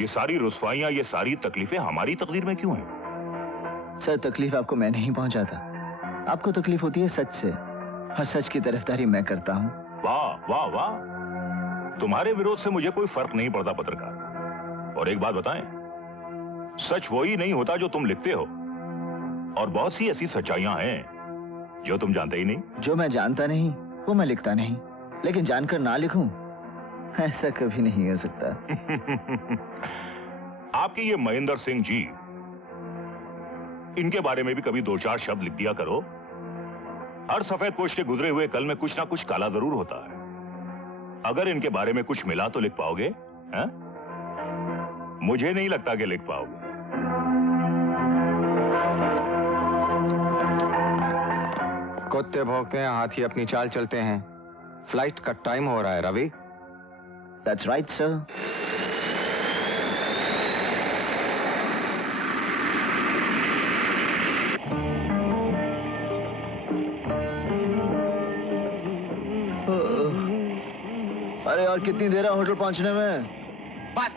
ये सारी रुस्वाइयां, ये सारी तकलीफें हमारी तकदीर में क्यों हैं? सर, तकलीफ आपको मैं नहीं पहुंचाता, आपको तकलीफ होती है सच से, और सच की तरफदारी मैं करता हूं। वाह वाह वाह, तुम्हारे विरोध से मुझे कोई फर्क नहीं पड़ता पत्रकार। और एक बात बताएं, सच वही नहीं होता जो तुम लिखते हो, और बहुत सी ऐसी सच्चाइयां हैं जो तुम जानते ही नहीं। जो मैं जानता नहीं वो मैं लिखता नहीं, लेकिन जानकर ना लिखूं ऐसा कभी नहीं हो सकता। आपके ये महेंद्र सिंह जी, इनके बारे में भी कभी दो चार शब्द लिख दिया करो। हर सफेद पोश के गुजरे हुए कल में कुछ ना कुछ काला जरूर होता है। अगर इनके बारे में कुछ मिला तो लिख पाओगे? हैं? मुझे नहीं लगता कि लिख पाओगे। कुत्ते भौंकते हैं, हाथी अपनी चाल चलते हैं। फ्लाइट का टाइम हो रहा है रवि। That's right, sir. अरे यार, कितनी देर है होटल पहुंचने में? बस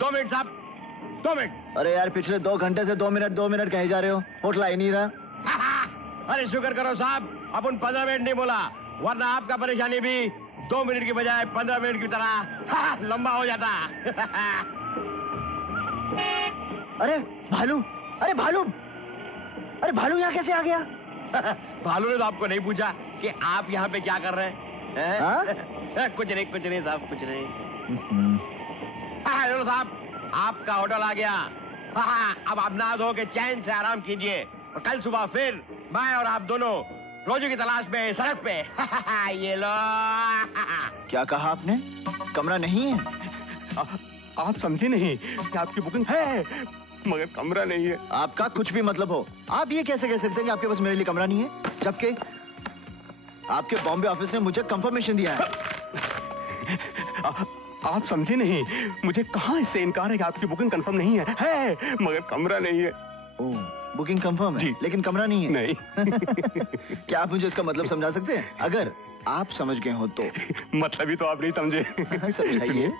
2 मिनट साहब, 2 मिनट। अरे यार, पिछले 2 घंटे से 2 मिनट कहीं जा रहे हो, होटल आ ही नहीं रहा। अरे शुक्र करो साहब, अपन 15 मिनट नहीं बोला, वरना आपका परेशानी भी 2 मिनट की बजाय 15 मिनट की तरह लंबा हो जाता। अरे भालू, अरे भालू, अरे भालू यहाँ कैसे आ गया? भालू ने तो आपको नहीं पूछा कि आप यहाँ पे क्या कर रहे हैं? कुछ नहीं साहब, कुछ नहीं। हेलो साहब, आपका होटल आ गया। अब आप नहा धो के चैन से आराम कीजिए, और कल सुबह फिर मैं और आप दोनों रोजू की तलाश में सड़क पे। ये लो। क्या कहा आपने? कमरा नहीं है? आप समझे नहीं कि आपकी बुकिंग है मगर कमरा नहीं है। आपका कुछ भी मतलब हो, आप ये कैसे कह सकते हैं कि आपके पास मेरे लिए कमरा नहीं है, जबकि आपके बॉम्बे ऑफिस ने मुझे कंफर्मेशन दिया है। आप समझे नहीं, मुझे कहाँ इससे इनकार है कि आपकी बुकिंग कंफर्म नहीं है मगर कमरा नहीं है। ओह, बुकिंग कंफर्म है लेकिन कमरा नहीं है? नहीं। क्या आप मुझे इसका मतलब समझा सकते हैं? अगर आप समझ गए हो तो। मतलब ही तो आप नहीं समझे। समझाइए।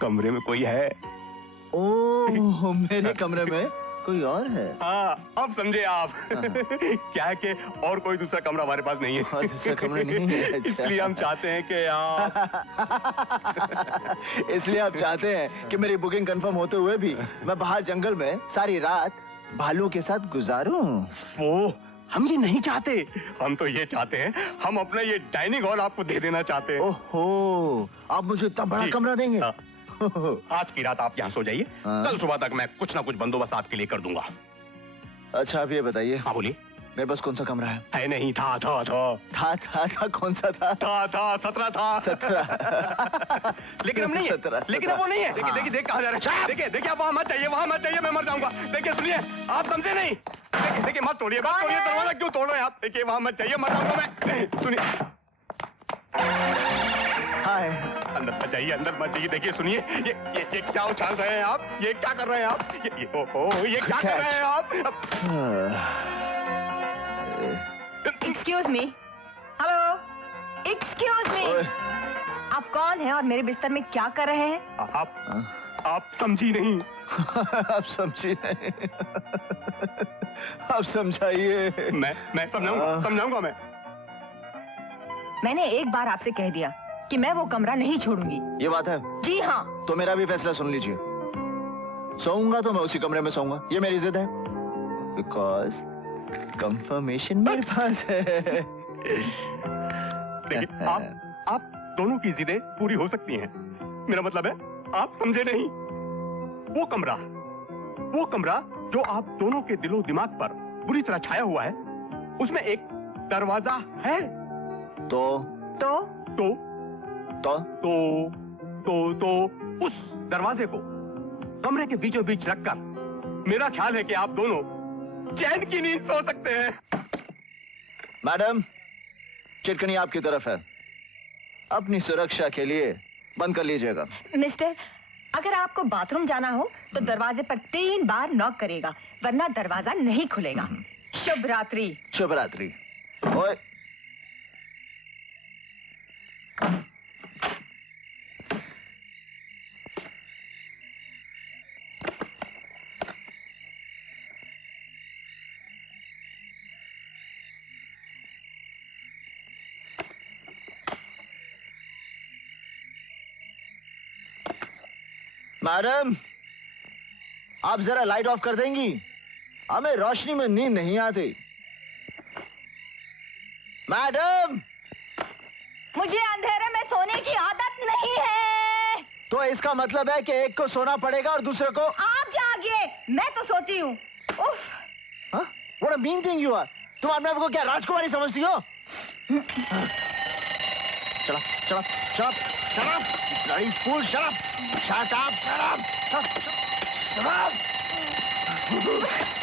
कमरे में कोई है। ओह, मेरे कमरे में कोई और है? हाँ, अब समझे आप। क्या है कि और कोई दूसरा कमरा हमारे पास नहीं है। और दूसरा कमरा नहीं है? अच्छा। इसलिए हम चाहते हैं कि आप इसलिए आप चाहते हैं कि मेरी बुकिंग कंफर्म होते हुए भी मैं बाहर जंगल में सारी रात भालू के साथ गुजारूं? वो हम ये नहीं चाहते, हम तो ये चाहते हैं, हम अपना ये डाइनिंग हॉल आपको दे देना चाहते हैं। ओहो, आप मुझे इतना बड़ा कमरा देंगे? आज की रात आप यहाँ सो जाइए, कल सुबह तक मैं कुछ ना कुछ बंदोबस्त आपके लिए कर दूंगा। अच्छा, आप ये बताइए। हाँ बोलिए। मेरे पास कौन सा कमरा है? नहीं, था कौन सा था? 17 था। 17। लेकिन हम नहीं है, 17। लेकिन अब वो नहीं है। देखिए कहाँ जा रहे हैं? देखिए आप वहाँ मत चाहिए, मैं मर जाऊंगा। देखिए सुनिए, आप समझे नहीं। देखिए मत तोड़िए, दरवाजा क्यों तोड़ रहे हैं आप? देखिए वहाँ मत चाहिए, मर जाऊंगा मैं। सुनिए, अंदर मत जाइए। देखिए सुनिए, ये क्या उछाल रहे हैं आप? ये क्या कर रहे हैं आप? ये क्या कर रहे हैं आप? Excuse me, hello, excuse me, आप कौन हैं और मेरे बिस्तर में क्या कर रहे हैं? आप समझी नहीं। आप समझी नहीं। आप समझाइए। मैं समझाऊंगा मैं। मैंने एक बार आपसे कह दिया कि मैं वो कमरा नहीं छोड़ूंगी। ये बात है? जी हाँ। तो मेरा भी फैसला सुन लीजिए, सोऊंगा तो मैं उसी कमरे में सोऊंगा, ये मेरी जिद है। बिकॉज कंफर्मेशन मेरे पास है। देखिए, आप दोनों की जिदें पूरी हो सकती हैं, मेरा मतलब है आप समझे नहीं। वो कमरा जो आप दोनों के दिलो दिमाग पर बुरी तरह छाया हुआ है, उसमें एक दरवाजा है। तो उस दरवाजे को कमरे के बीचों बीच रखकर मेरा ख्याल है कि आप दोनों चैन की नींद सो सकते हैं। मैडम, चिटकनी आपकी तरफ है, अपनी सुरक्षा के लिए बंद कर लीजिएगा। मिस्टर, अगर आपको बाथरूम जाना हो तो दरवाजे पर 3 बार नॉक करेगा, वरना दरवाजा नहीं खुलेगा। शुभ रात्रि। शुभ रात्रि। ओए, मैडम, आप जरा लाइट ऑफ कर देंगी? हमें रोशनी में नींद नहीं आती। मैडम, मुझे अंधेरे में सोने की आदत नहीं है। तो इसका मतलब है कि एक को सोना पड़ेगा और दूसरे को। आप जागिए, मैं तो सोती हूँ। उफ। What a mean thing you are. तुम अपने आप को क्या राजकुमारी समझती हो? Shut up, shut up, shut up, shut up, you bloody fool, shut up, shut up, shut up, shut up, shut up,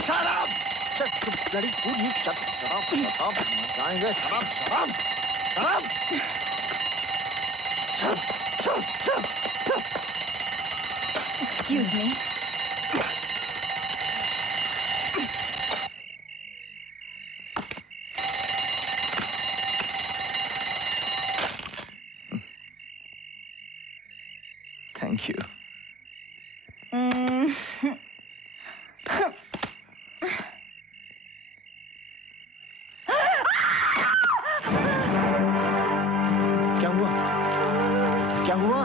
shut up, shut up, bloody fool, you shut up, जाएंगे, shut up, shut up, shut up, shut up, shut up. Excuse me. Thank you. क्या हुआ? क्या हुआ?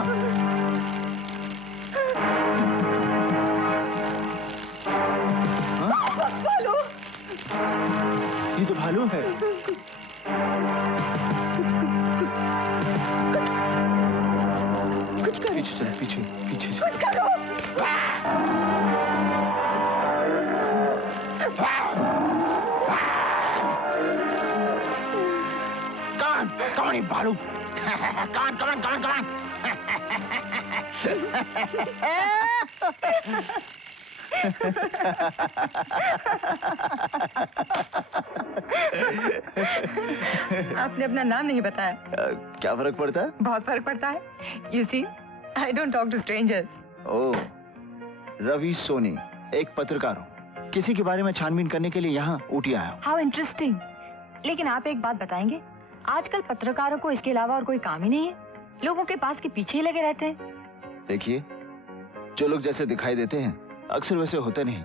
भालू। ये तो भालू है। कुछ करो। पीछे चलो, पीछे पीछे चलो। कुछ करो। कौन है भालू? कौन? आपने अपना नाम नहीं बताया। क्या फर्क पड़ता है? बहुत फर्क पड़ता है। You see, I don't talk to strangers. ओह, रवि सोनी, एक पत्रकार हूँ। किसी के बारे में छानबीन करने के लिए यहाँ ऊटी आया हूँ। How interesting. लेकिन आप एक बात बताएंगे, आजकल पत्रकारों को इसके अलावा और कोई काम ही नहीं है। लोगों के पास के पीछे ही लगे रहते हैं। देखिए, जो लोग जैसे दिखाई देते हैं अक्सर वैसे होते नहीं,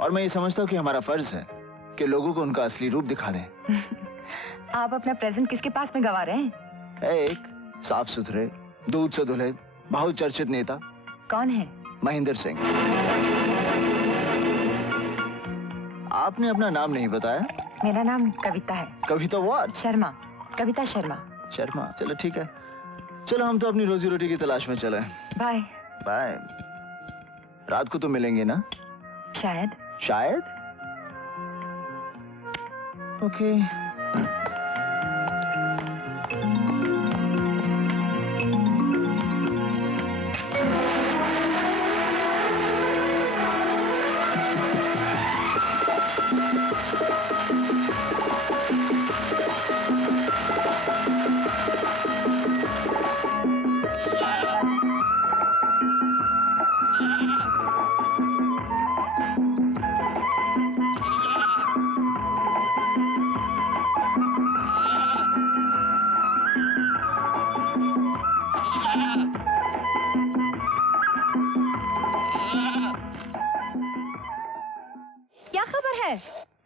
और मैं ये समझता हूँ कि हमारा फर्ज है कि लोगों को उनका असली रूप दिखा दें। आप अपना प्रेजेंट किसके पास में गवा रहे हैं? एक साफ सुथरे, दूध से धुले, बहुत चर्चित नेता। कौन है? महेंद्र सिंह। आपने अपना नाम नहीं बताया। मेरा नाम कविता है। कविता व्हाट? शर्मा, कविता शर्मा। शर्मा, चलो ठीक है। चलो हम तो अपनी रोजी रोटी की तलाश में चले। बाय। बाय। रात को तो मिलेंगे ना? शायद। शायद? ओके।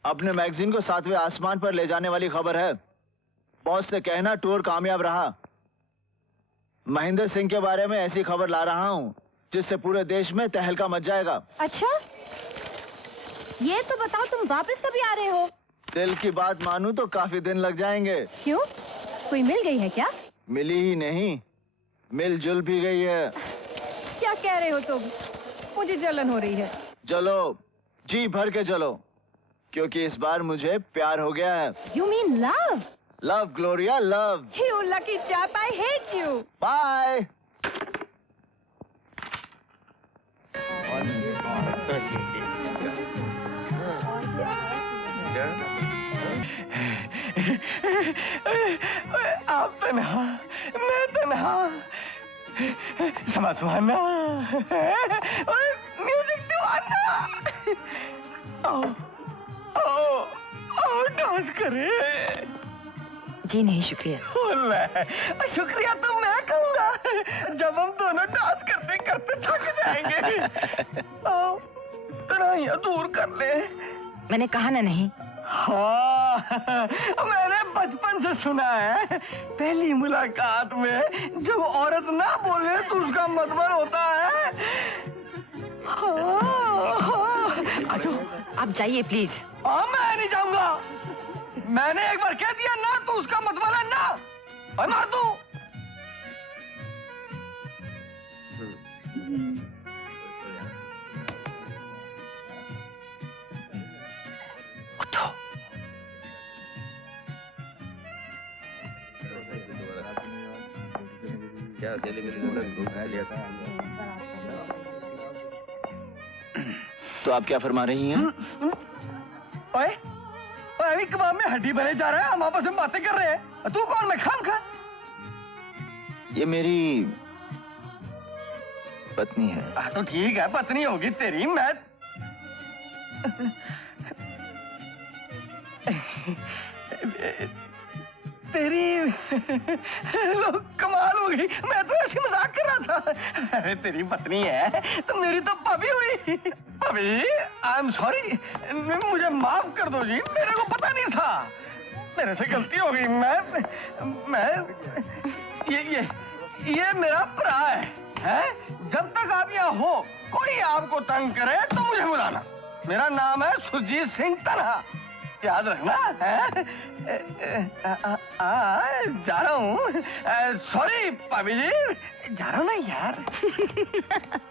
अपने मैगजीन को 7वें आसमान पर ले जाने वाली खबर है। बॉस से कहना टूर कामयाब रहा। महेंद्र सिंह के बारे में ऐसी खबर ला रहा हूँ जिससे पूरे देश में तहलका मच जाएगा। अच्छा, ये तो बताओ तुम वापस कभी आ रहे हो? दिल की बात मानूं तो काफी दिन लग जाएंगे। क्यों? कोई मिल गई है क्या? मिली ही नहीं, मिलजुल भी गई है। क्या कह रहे हो तुम? मुझे जलन हो रही है। चलो, जी भर के चलो, क्योंकि इस बार मुझे प्यार हो गया है। You mean love? Love Gloria, love. You lucky chap, I hate you. Bye. आप तन्हा, मैं तन्हा, समा सुहाना, म्यूजिक दीवाना। आओ डांस करें। जी नहीं, शुक्रिया। शुक्रिया तो मैं कहूँगा जब हम दोनों डांस करते करते थक जाएंगे। आओ तन्हाइयाँ दूर कर ले। मैंने कहा ना नहीं। हाँ, मैंने बचपन से सुना है, पहली मुलाकात में जब औरत ना बोले तो उसका मतलब होता है आप जाइए प्लीज। मैं नहीं जाऊंगा। मैंने एक बार कह दिया ना तो उसका मतलब है ना। और मार दू। तो आप क्या फरमा रही हैं? ओए, अभी कबाब में हड्डी भरे जा रहा है, हम आपस में बातें कर रहे हैं। तू कौन? मैं खान खा। ये मेरी पत्नी है। तो ठीक है, पत्नी होगी तेरी। मैं तेरी कमाल हो गई। मैं तो ऐसी मजाक कर रहा था। अरे तेरी पत्नी है तो मेरी तो भाभी हुई। भाभी, आई एम सॉरी, मुझे माफ कर दो जी, मेरे को पता नहीं था, मेरे से गलती हो गई। मैं ये मेरा भरा है? जब तक आप यहाँ हो, कोई आपको तंग करे तो मुझे बुलाना। मेरा नाम है सुरजीत सिंह तन्हा, याद रखना है। जा रहा हूँ। सॉरी भाभी जी, जा रहा हूँ ना यार।